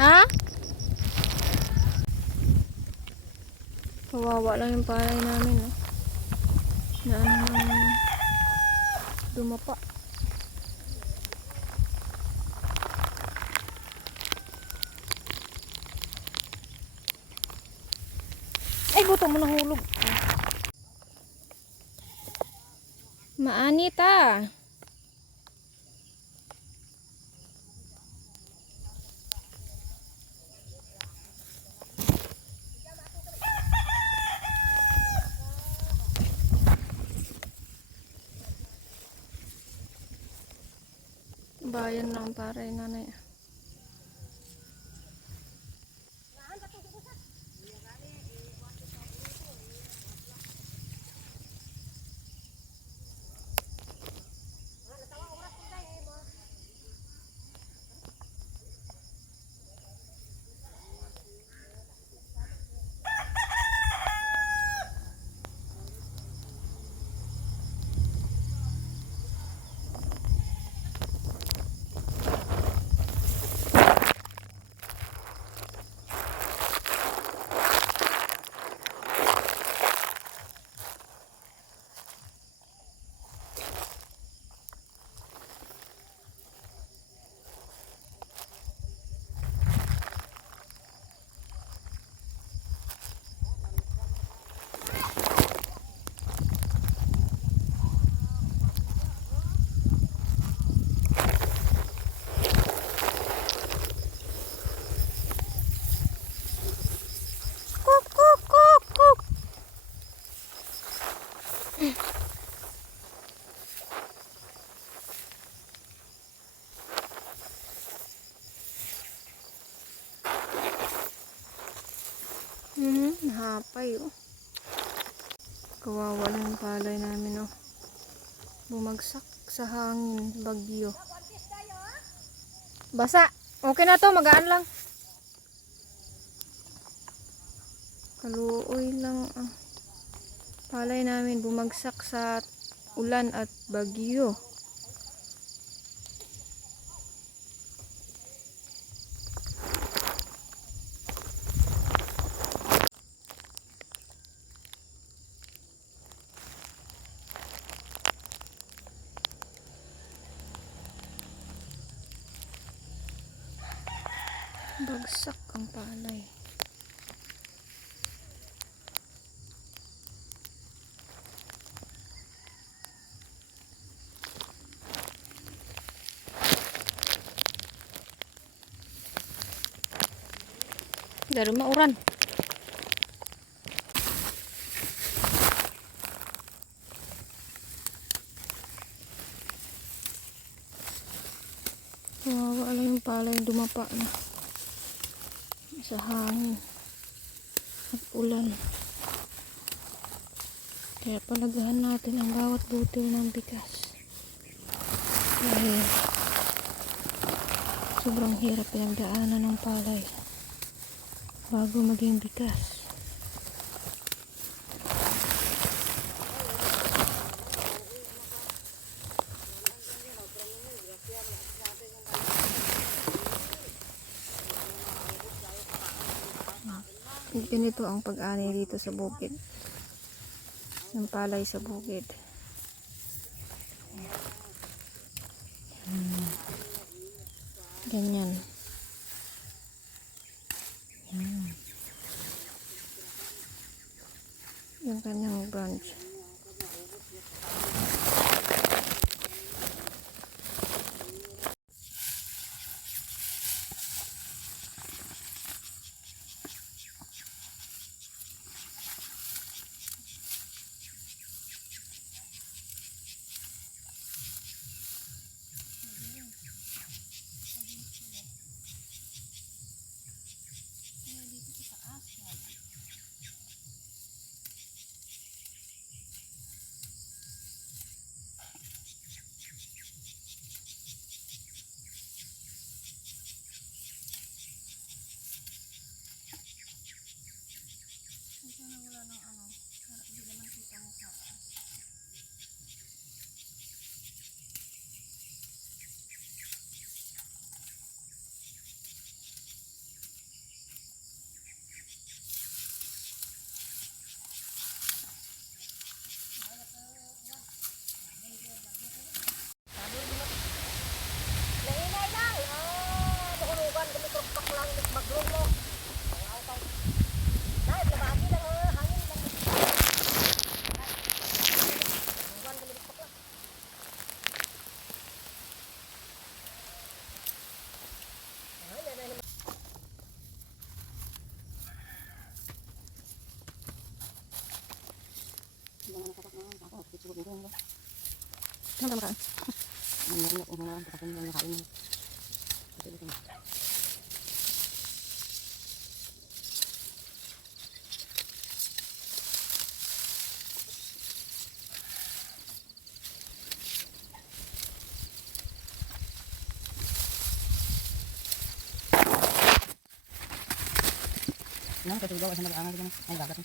Ha? Kawawa lang yung palay namin, no? Na ano nang dumapa. Ay, buto mo nahulog. Maanit ah. Bayan lang para nanay. Kuk kuk kuk kuk. Hapay oh. Kawawa lang yung palay namin oh. Bumagsak sa hangin, bagyo. Basa. Okay na to, magaan lang. Kaluoy lang ang palay namin, bumagsak sa ulan at bagyo. Bagsak ang palay. Dari mauran. Kawawa lang yung palay, dumapa na sa hangin at ulan. Kaya palagahan natin ang bawat butil ng bigas. Dahil sobrang hirap pinagdaanan ng palay bago maging bigas. Ganito ang pag-ani dito sa bukid. Ng palay sa bukid. Ganyan. Yung kanyang branch. Ano makaan? Nah, saya coba sama ang ano ay dagat.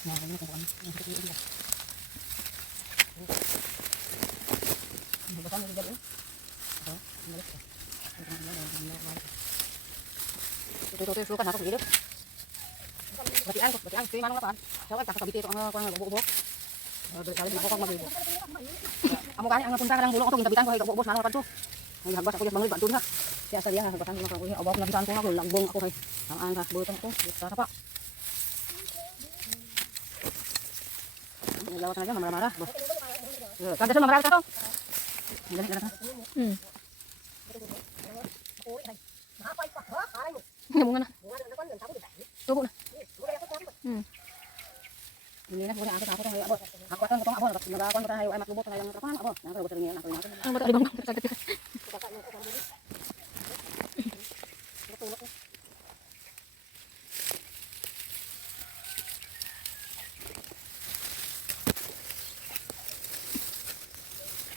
Nah, ini ko ano. Basta mo dito. Ito suka na ako dito. Bati ang, kay manong lapan. Sawa ka kabiti ko ang bubo. Berkali ako kang mabibo. Amo kani ang punta ka lang bulong ko tung tabitan ko ay bubo sana kadto. Ay hagbas ako bangli bantu na. Kaya sa diya hagbasan ko ako abok na bisan ko ako lagbong ako kay ang ka butang ko sa pa. Lawat na diyan marah-marah. Kada sa marah ka to. Dali na. Bunga na. Tubo na. Ini na bukan ako tayo abot. Ako atan ko abot nagakon tayo ay matubot tayo ng kapan abot. Nang robot rin ako na. Ang bata libang sagad.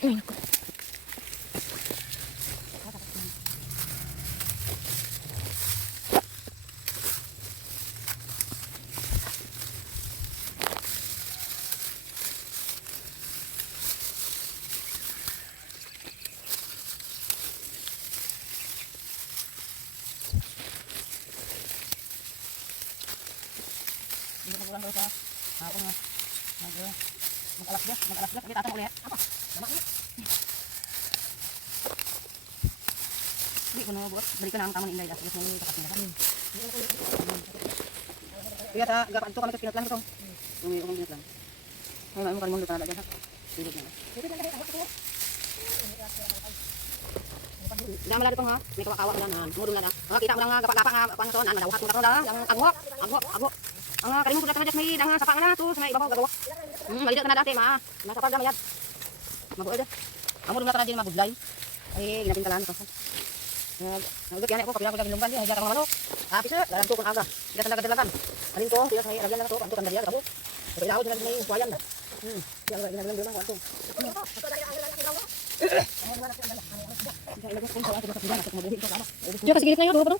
Ay, naku. Hindi ko lang sa ako na. Mag-alas gas, kita tatang ulit. Apa? Lama ni. Di ko na buat, balik ka na ang tamang inday das, mo ni kapatin na. Biya ta gapan to kami sa pinatlan ko. Yung yung pinatlan. Ay mo kan mo lupa na diyan ha. Silid na. Nama lari tong ha, may kawakawa na nan. Mudun na na. Kita mo lang gapa-gapa nga pang son, ana dawhat mo na yang agwak. Ang kalimong sudah terjadi may dang sapang na to sa may ibabaw gagawa. Malita na dati ma. Nasa pagda mayad. Mabuo da. Amo dum na tanadin mabudlay. Ay ginapintalan ko. Nagugot yan ako kapila ko gagin lumban di haja ka manok. Apis na dalam to kun aga. Kita talaga dalagan. Alin ko tidak saya lagyan na to kanto kan dariya gabo. Kapila ko dengan may kuayan na. Siya ga ginagalan dum kanto. Diyo kasi gilid na yun, do ba?